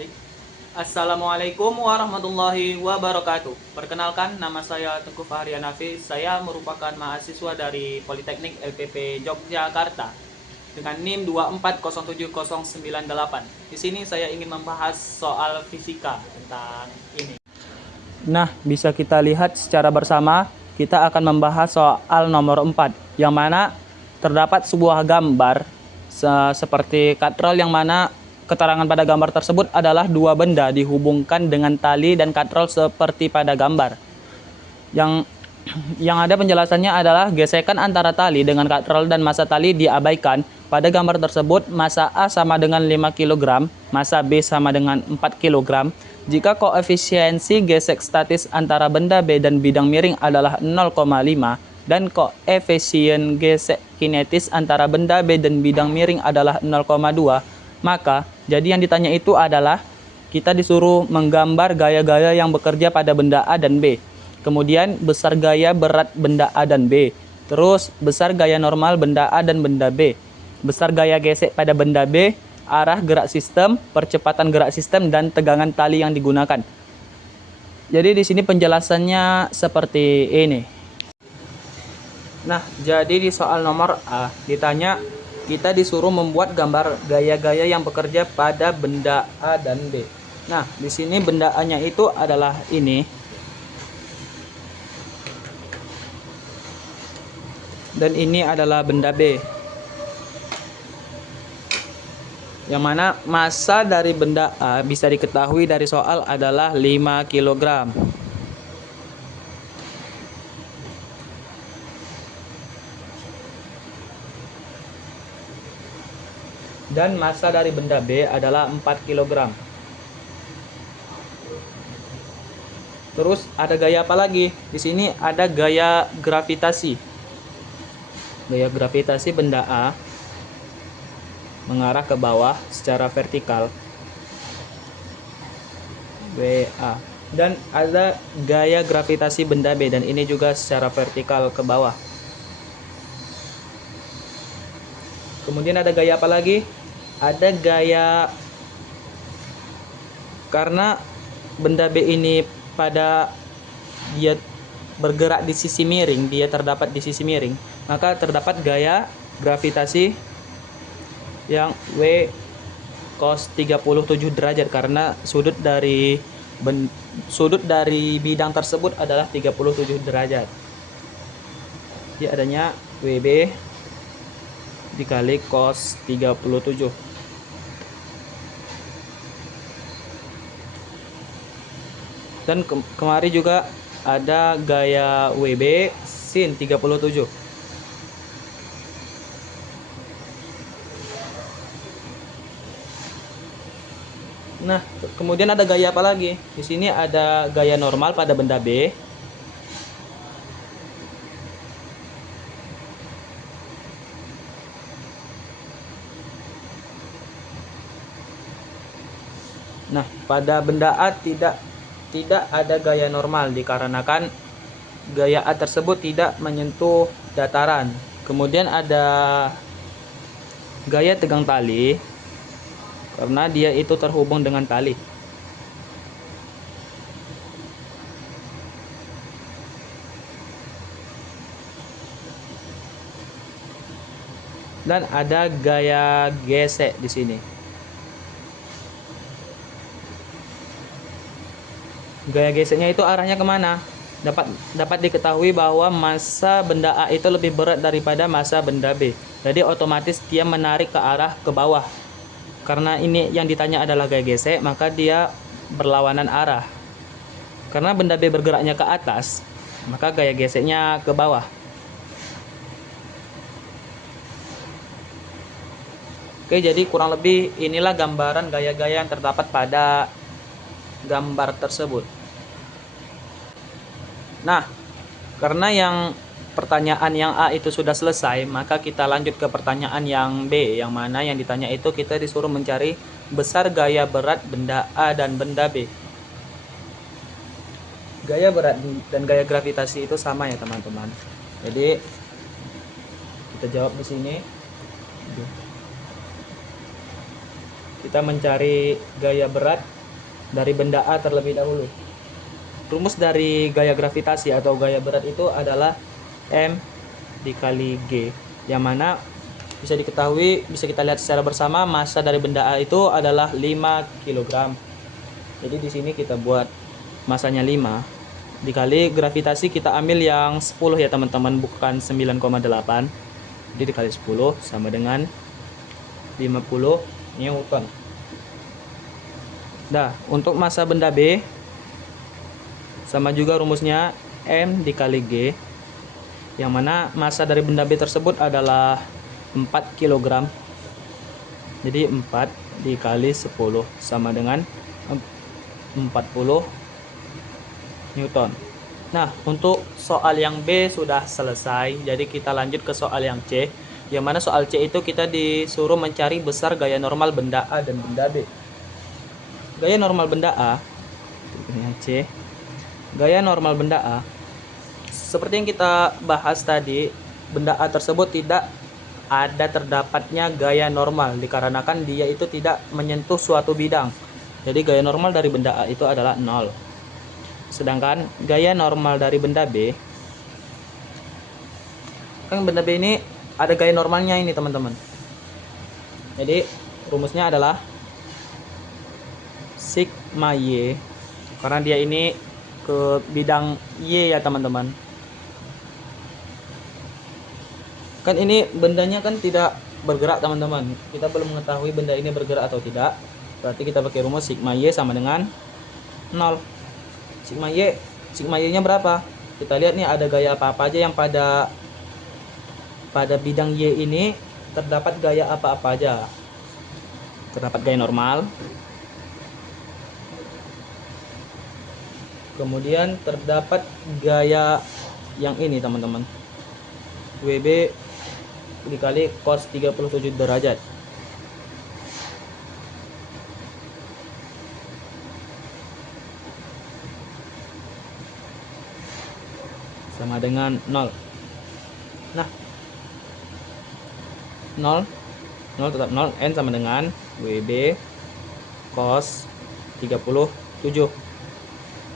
Baik. Assalamualaikum warahmatullahi wabarakatuh. Perkenalkan, nama saya Teguh Fahri Hanafi. Saya merupakan mahasiswa dari Politeknik LPP Yogyakarta dengan NIM 2407098. Di sini saya ingin membahas soal fisika tentang ini. Nah, bisa kita lihat secara bersama, kita akan membahas soal nomor 4, yang mana terdapat sebuah gambar seperti katrol, yang mana keterangan pada gambar tersebut adalah dua benda dihubungkan dengan tali dan katrol seperti pada gambar. Yang ada penjelasannya adalah gesekan antara tali dengan katrol dan massa tali diabaikan. Pada gambar tersebut, massa A sama dengan 5 kg, massa B sama dengan 4 kg. Jika koefisiensi gesek statis antara benda B dan bidang miring adalah 0,5 dan koefisien gesek kinetis antara benda B dan bidang miring adalah 0,2, maka jadi yang ditanya itu adalah kita disuruh menggambar gaya-gaya yang bekerja pada benda A dan B. Kemudian besar gaya berat benda A dan B. Terus besar gaya normal benda A dan benda B. Besar gaya gesek pada benda B, arah gerak sistem, percepatan gerak sistem, dan tegangan tali yang digunakan. Jadi di sini penjelasannya seperti ini. Nah, jadi di soal nomor A ditanya kita disuruh membuat gambar gaya-gaya yang bekerja pada benda A dan B. Nah, di sini benda A-nya itu adalah ini. Dan ini adalah benda B. Yang mana massa dari benda A bisa diketahui dari soal adalah 5 kg. Dan massa dari benda B adalah 4 kg. Terus ada gaya apa lagi? Di sini ada gaya gravitasi. Gaya gravitasi benda A mengarah ke bawah secara vertikal, WA. Dan ada gaya gravitasi benda B, dan ini juga secara vertikal ke bawah. Kemudian ada gaya apa lagi? Ada gaya, karena benda B ini pada dia bergerak di sisi miring, dia terdapat di sisi miring, maka terdapat gaya gravitasi yang W cos 37 derajat, karena sudut dari bidang tersebut adalah 37 derajat. Jadi adanya WB dikali cos 37. Dan kemari juga ada gaya WB sin 37. Nah, kemudian ada gaya apa lagi? Di sini ada gaya normal pada benda B. Nah, pada benda A tidak ada gaya normal dikarenakan gaya A tersebut tidak menyentuh dataran. Kemudian ada gaya tegang tali karena dia itu terhubung dengan tali. Dan ada gaya gesek di sini. Gaya geseknya itu arahnya kemana? Dapat diketahui bahwa massa benda A itu lebih berat daripada massa benda B. Jadi otomatis dia menarik ke arah ke bawah. Karena ini yang ditanya adalah gaya gesek, maka dia berlawanan arah. Karena benda B bergeraknya ke atas, maka gaya geseknya ke bawah. Oke, jadi kurang lebih inilah gambaran gaya-gaya yang terdapat pada gambar tersebut. Nah, karena yang pertanyaan yang A itu sudah selesai, maka kita lanjut ke pertanyaan yang B, yang mana yang ditanya itu kita disuruh mencari besar gaya berat benda A dan benda B. Gaya berat dan gaya gravitasi itu sama ya teman-teman. Jadi kita jawab di sini. kita mencari gaya berat dari benda A terlebih dahulu. Rumus dari gaya gravitasi atau gaya berat itu adalah M dikali G, yang mana bisa diketahui, bisa kita lihat secara bersama, massa dari benda A itu adalah 5 kg. Jadi di sini kita buat massanya 5 dikali gravitasi, kita ambil yang 10 ya teman-teman, bukan 9,8. Jadi dikali 10 sama dengan 50 Newton. Nah, untuk massa benda B sama juga rumusnya M dikali G, yang mana massa dari benda B tersebut adalah 4 kg. Jadi 4 dikali 10 sama dengan 40 Newton. Nah, untuk soal yang B sudah selesai. Jadi kita lanjut ke soal yang C, yang mana soal C itu kita disuruh mencari besar gaya normal benda A dan benda B. Gaya normal benda A, C. Gaya normal benda A, seperti yang kita bahas tadi, benda A tersebut tidak ada terdapatnya gaya normal dikarenakan dia itu tidak menyentuh suatu bidang. Jadi gaya normal dari benda A itu adalah 0. Sedangkan gaya normal dari benda B, kan benda B ini ada gaya normalnya ini teman-teman. Jadi rumusnya adalah sigma Y, karena dia ini ke bidang Y ya teman-teman. Kan ini bendanya kan tidak bergerak teman-teman, kita belum mengetahui benda ini bergerak atau tidak. Berarti kita pakai rumus sigma Y sama dengan 0. Sigma Y nya berapa? Kita lihat nih, ada gaya apa-apa aja yang pada bidang Y ini terdapat gaya apa-apa aja. Terdapat gaya normal, kemudian terdapat gaya yang ini teman-teman, WB dikali cos 37 derajat. Sama dengan 0. Nah, 0 tetap 0, N sama dengan WB cos 37.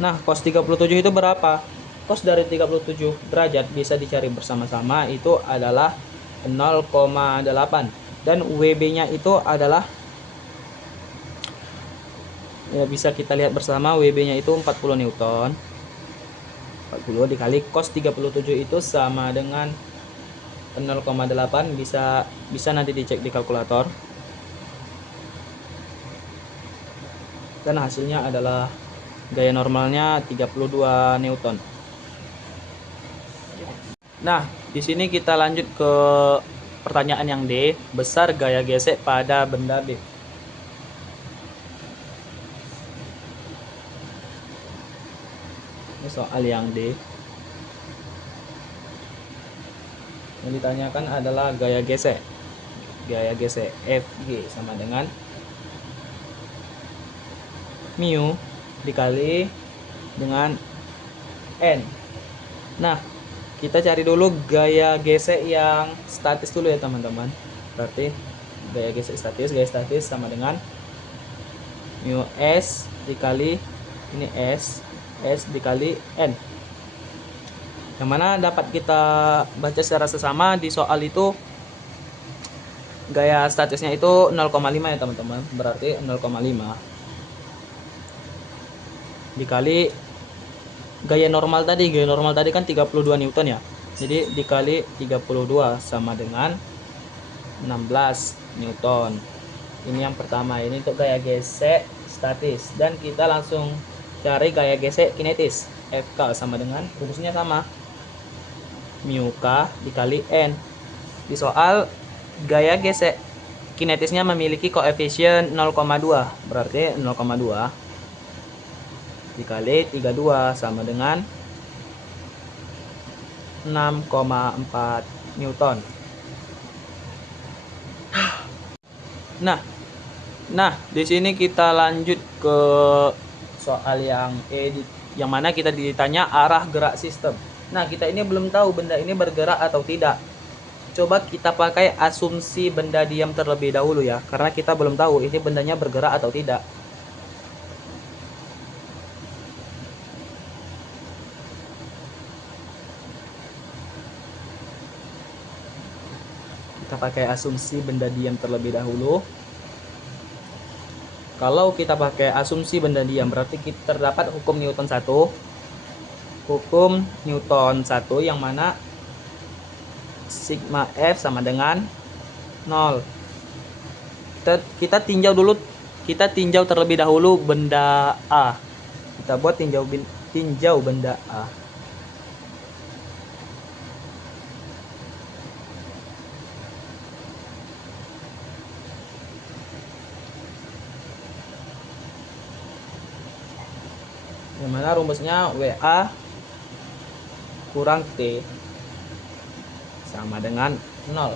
Nah, cos 37 itu berapa? Cos dari 37 derajat bisa dicari bersama-sama, itu adalah 0,8. Dan WB-nya itu adalah, ya bisa kita lihat bersama, WB-nya itu 40 Newton. 40 dikali cos 37 itu sama dengan 0,8, bisa nanti dicek di kalkulator. Dan hasilnya adalah gaya normalnya 32 Newton. Nah, di sini kita lanjut ke pertanyaan yang D, besar gaya gesek pada benda B. Ini soal yang D. Yang ditanyakan adalah gaya gesek. Gaya gesek FG sama dengan mu dikali dengan N. Nah, kita cari dulu gaya gesek yang statis dulu ya teman-teman. Berarti gaya gesek statis, gaya statis sama dengan mu S dikali ini S dikali N, yang mana dapat kita baca secara sesama di soal itu. Gaya statisnya itu 0,5 ya teman-teman, berarti 0,5 dikali gaya normal tadi kan 32 Newton ya, jadi dikali 32 sama dengan 16 Newton. Ini yang pertama, ini untuk gaya gesek statis. Dan kita langsung cari gaya gesek kinetis, FK sama dengan rumusnya sama, mu K dikali N. Di soal gaya gesek kinetisnya memiliki koefisien 0,2, berarti 0,2 dikali 32 sama dengan 6,4 Newton. Nah, di sini kita lanjut ke soal yang E, yang mana kita ditanya arah gerak sistem. Nah, kita ini belum tahu benda ini bergerak atau tidak. Coba kita pakai asumsi benda diam terlebih dahulu ya, karena kita belum tahu ini bendanya bergerak atau tidak. Kita pakai asumsi benda diam terlebih dahulu. Kalau kita pakai asumsi benda diam, berarti kita terdapat hukum Newton 1. Hukum Newton 1 yang mana sigma F sama dengan 0. Kita tinjau terlebih dahulu benda A. Kita buat tinjau benda A. Yang mana rumusnya WA kurang T sama dengan 0.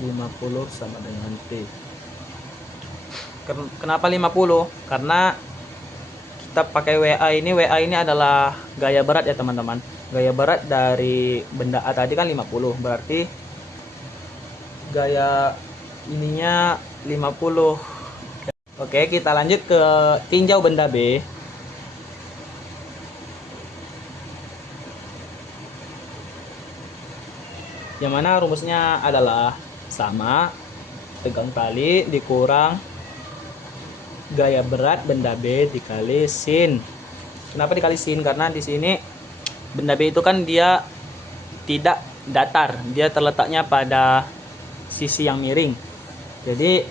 (50) sama dengan T. Kenapa 50? Karena kita pakai WA ini adalah gaya berat ya teman-teman. Gaya berat dari benda A tadi kan 50, berarti gaya ininya 50. Oke, kita lanjut ke tinjau benda B. Yang mana rumusnya adalah sama tegang tali dikurang gaya berat benda B dikali sin. Kenapa dikali sin? Karena di sini benda B itu kan dia tidak datar, dia terletaknya pada sisi yang miring. Jadi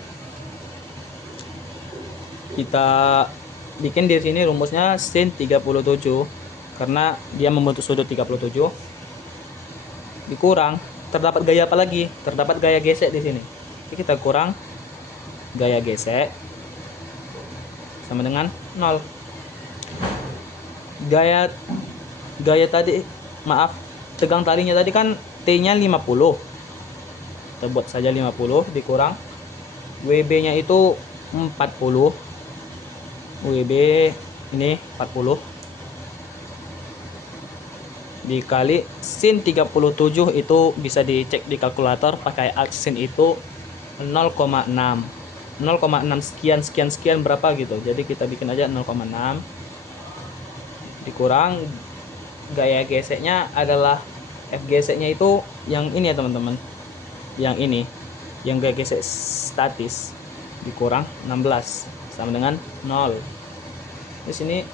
kita bikin di sini rumusnya sin 37 karena dia membentuk sudut 37 dikurang terdapat gaya apa lagi? Terdapat gaya gesek di sini. Jadi kita kurang gaya gesek sama dengan 0. Gaya tadi, maaf, tegang talinya tadi kan T-nya 50. Kita buat saja 50 dikurang WB-nya itu 40. WB ini 40 dikali sin 37 itu bisa dicek di kalkulator pakai sin itu 0,6 sekian berapa gitu. Jadi kita bikin aja 0,6 dikurang gaya geseknya adalah F geseknya itu yang ini ya teman-teman, yang ini, yang gaya gesek statis dikurang 16 sama dengan 0. Di sini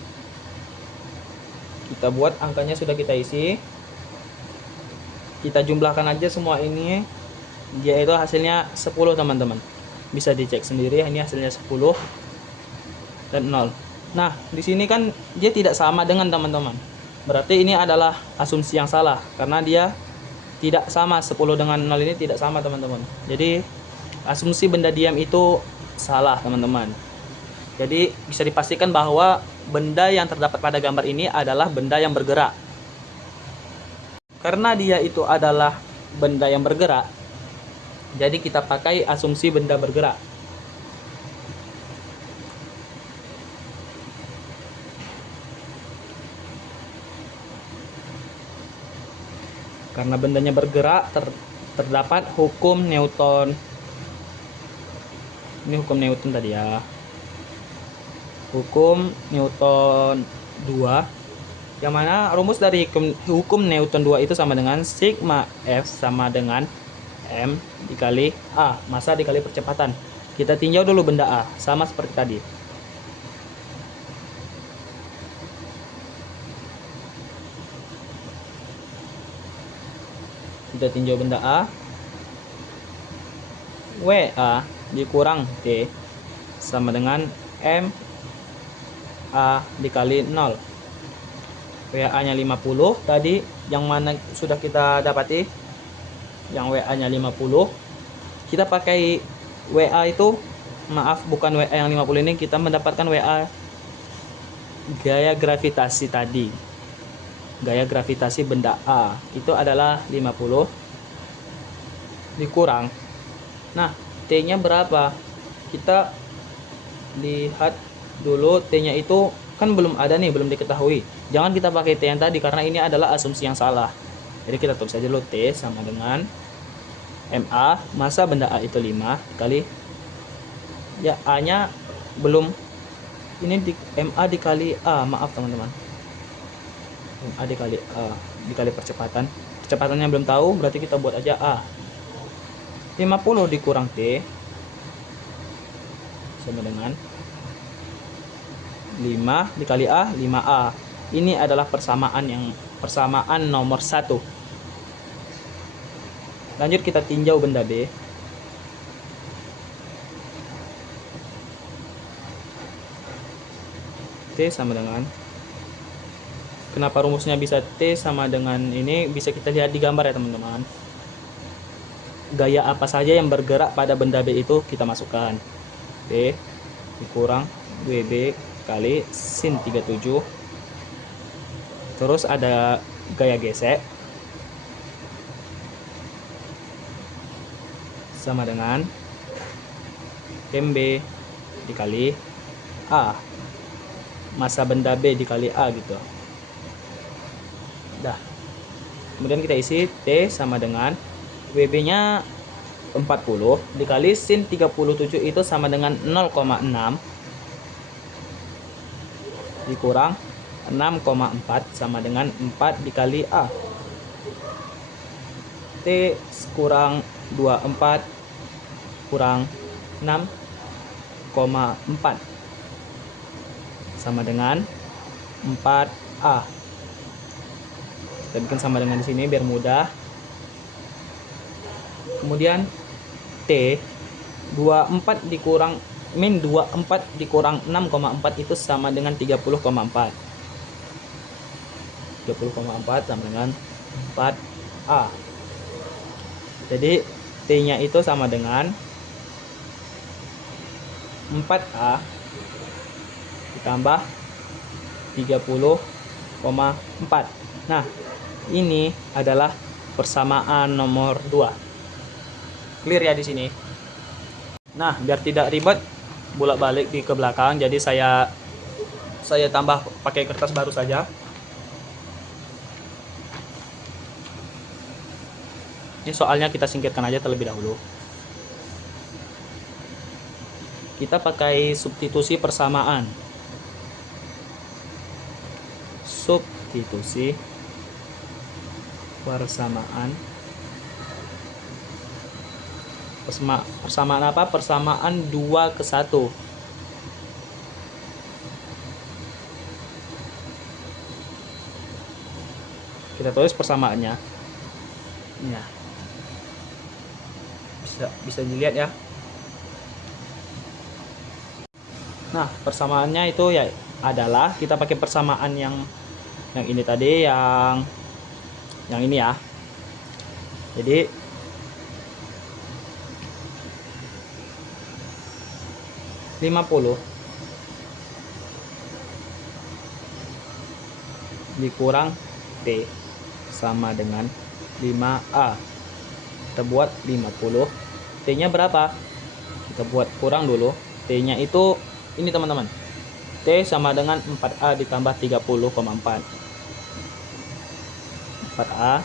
kita buat angkanya sudah kita isi, kita jumlahkan aja semua ini, dia itu hasilnya 10 teman-teman. Bisa dicek sendiri, ini hasilnya 10 dan 0. Nah, di sini kan dia tidak sama dengan teman-teman. Berarti ini adalah asumsi yang salah karena dia tidak sama, 10 dengan 0 ini tidak sama teman-teman. Jadi asumsi benda diam itu salah teman-teman. Jadi bisa dipastikan bahwa benda yang terdapat pada gambar ini adalah benda yang bergerak. Karena dia itu adalah benda yang bergerak, jadi kita pakai asumsi benda bergerak. Karena bendanya bergerak, terdapat hukum Newton. Ini hukum Newton tadi ya. Hukum Newton 2, yang mana rumus dari hukum Newton 2 itu sama dengan sigma F sama dengan M dikali A, massa dikali percepatan. Kita tinjau dulu benda A, sama seperti tadi. Kita tinjau benda A, WA dikurang T sama dengan M A dikali 0. WA nya 50 tadi, yang mana sudah kita dapati, yang WA nya 50. Kita pakai WA itu, maaf, bukan WA yang 50 ini, kita mendapatkan WA gaya gravitasi tadi. Gaya gravitasi benda A itu adalah 50 dikurang. Nah, T-nya berapa? Kita lihat dulu, T-nya itu Kan belum ada nih, belum diketahui. Jangan kita pakai T yang tadi karena ini adalah asumsi yang salah. Jadi kita tulis aja dulu T sama dengan MA, masa benda A itu 5 kali, ya A-nya belum, ini MA dikali A, maaf teman-teman. MA dikali A, dikali percepatan. Percepatannya belum tahu, berarti kita buat aja A. 50 dikurang T sama dengan 5 dikali A, 5A. Ini adalah persamaan nomor 1. Lanjut kita tinjau benda B. T sama dengan, kenapa rumusnya bisa T sama dengan ini, bisa kita lihat di gambar ya teman-teman. Gaya apa saja yang bergerak pada benda B itu kita masukkan. P dikurang WB kali sin 37. Terus ada gaya gesek sama dengan MB dikali A, masa benda B dikali A gitu. Dah. Kemudian kita isi T sama dengan WB nya 40 dikali sin 37 itu sama dengan 0,6 dikurang 6,4 sama dengan 4 dikali A. T kurang 24 kurang 6,4 sama dengan 4A. Kita bikin sama dengan di sini biar mudah. Kemudian T 24 dikurang min 24 dikurang 6,4 itu sama dengan 30,4. 30,4 sama dengan 4A. Jadi T-nya itu sama dengan 4A ditambah 30,4. Nah, ini adalah persamaan nomor 2. Clear ya di sini. Nah, biar tidak ribet bolak-balik ke belakang, jadi saya tambah pakai kertas baru saja. Ini soalnya kita singkirkan aja terlebih dahulu. Kita pakai substitusi persamaan. Substitusi persamaan. Persamaan apa? Persamaan 2 ke 1. Kita tulis persamaannya. Ya. Bisa dilihat ya. Nah, persamaannya itu ya adalah kita pakai persamaan yang ini tadi, yang ini ya. Jadi 50 dikurang T sama dengan 5A. Kita buat 50. T-nya berapa? Kita buat kurang dulu. T-nya itu ini teman-teman. T sama dengan 4A ditambah 30,4. 4A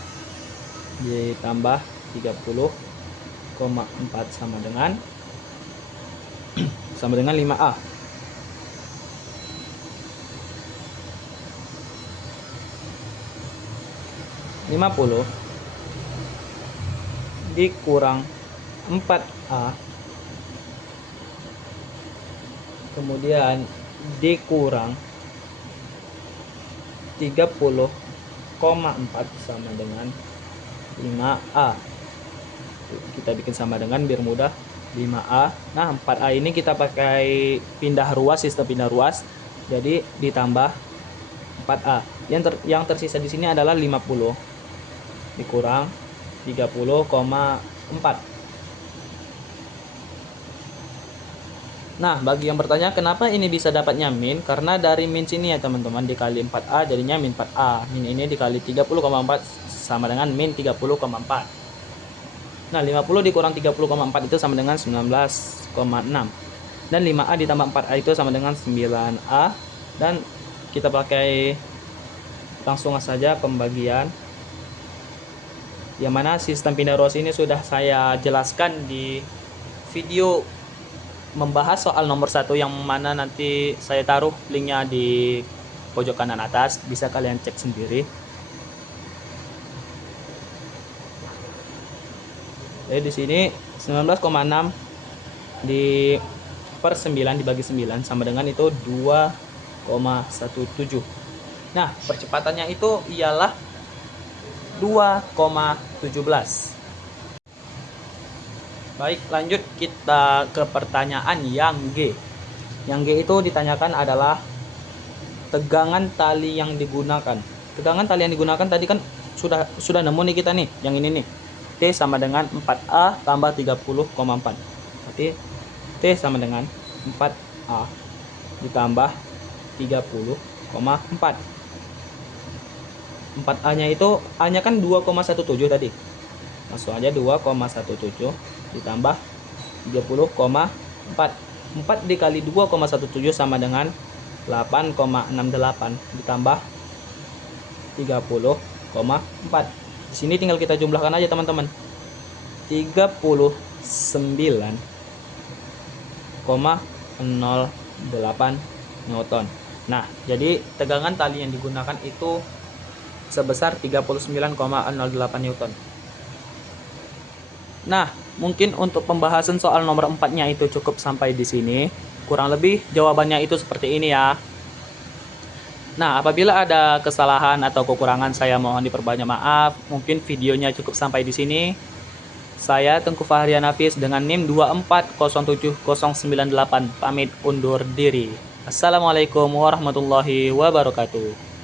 ditambah 30,4 sama dengan 5A. (50) dikurang 4A kemudian dikurang 30,4 sama dengan 5A. Kita bikin sama dengan biar mudah. 5A. Nah, 4A ini kita pakai pindah ruas, sistem pindah ruas. Jadi ditambah 4A. Yang tersisa di sini adalah 50 dikurang 30,4. Nah, bagi yang bertanya kenapa ini bisa dapatnya min, karena dari min sini ya teman-teman, dikali 4A jadinya min 4A. Min ini dikali 30,4 sama dengan min 30,4. Nah, 50 dikurang 30,4 itu sama dengan 19,6. Dan 5A ditambah 4A itu sama dengan 9A. Dan kita pakai langsung saja pembagian, yang mana sistem pindah ruas ini sudah saya jelaskan di video membahas soal nomor 1, yang mana nanti saya taruh linknya di pojok kanan atas, bisa kalian cek sendiri. Jadi di sini 19,6 di per 9 dibagi 9 sama dengan itu 2,17. Nah, percepatannya itu ialah 2,17. Baik, lanjut kita ke pertanyaan yang G. Yang G itu ditanyakan adalah tegangan tali yang digunakan. Tegangan tali yang digunakan tadi kan sudah nemu nih kita nih, yang ini nih. T sama dengan 4A tambah 30,4. Berarti T sama dengan 4A ditambah 30,4. 4A-nya itu A-nya kan 2,17 tadi. Langsung aja 2,17 ditambah 30,4. 4 dikali 2,17 sama dengan 8,68 ditambah 30,4. Di sini tinggal kita jumlahkan aja teman-teman. 39,08 Newton. Nah, jadi tegangan tali yang digunakan itu sebesar 39,08 Newton. Nah, mungkin untuk pembahasan soal nomor 4-nya itu cukup sampai di sini. Kurang lebih jawabannya itu seperti ini ya. Nah, apabila ada kesalahan atau kekurangan, saya mohon diperbanyak maaf. Mungkin videonya cukup sampai di sini. Saya Tengku Fahrian Hafiz dengan NIM 2407098 pamit undur diri. Assalamualaikum warahmatullahi wabarakatuh.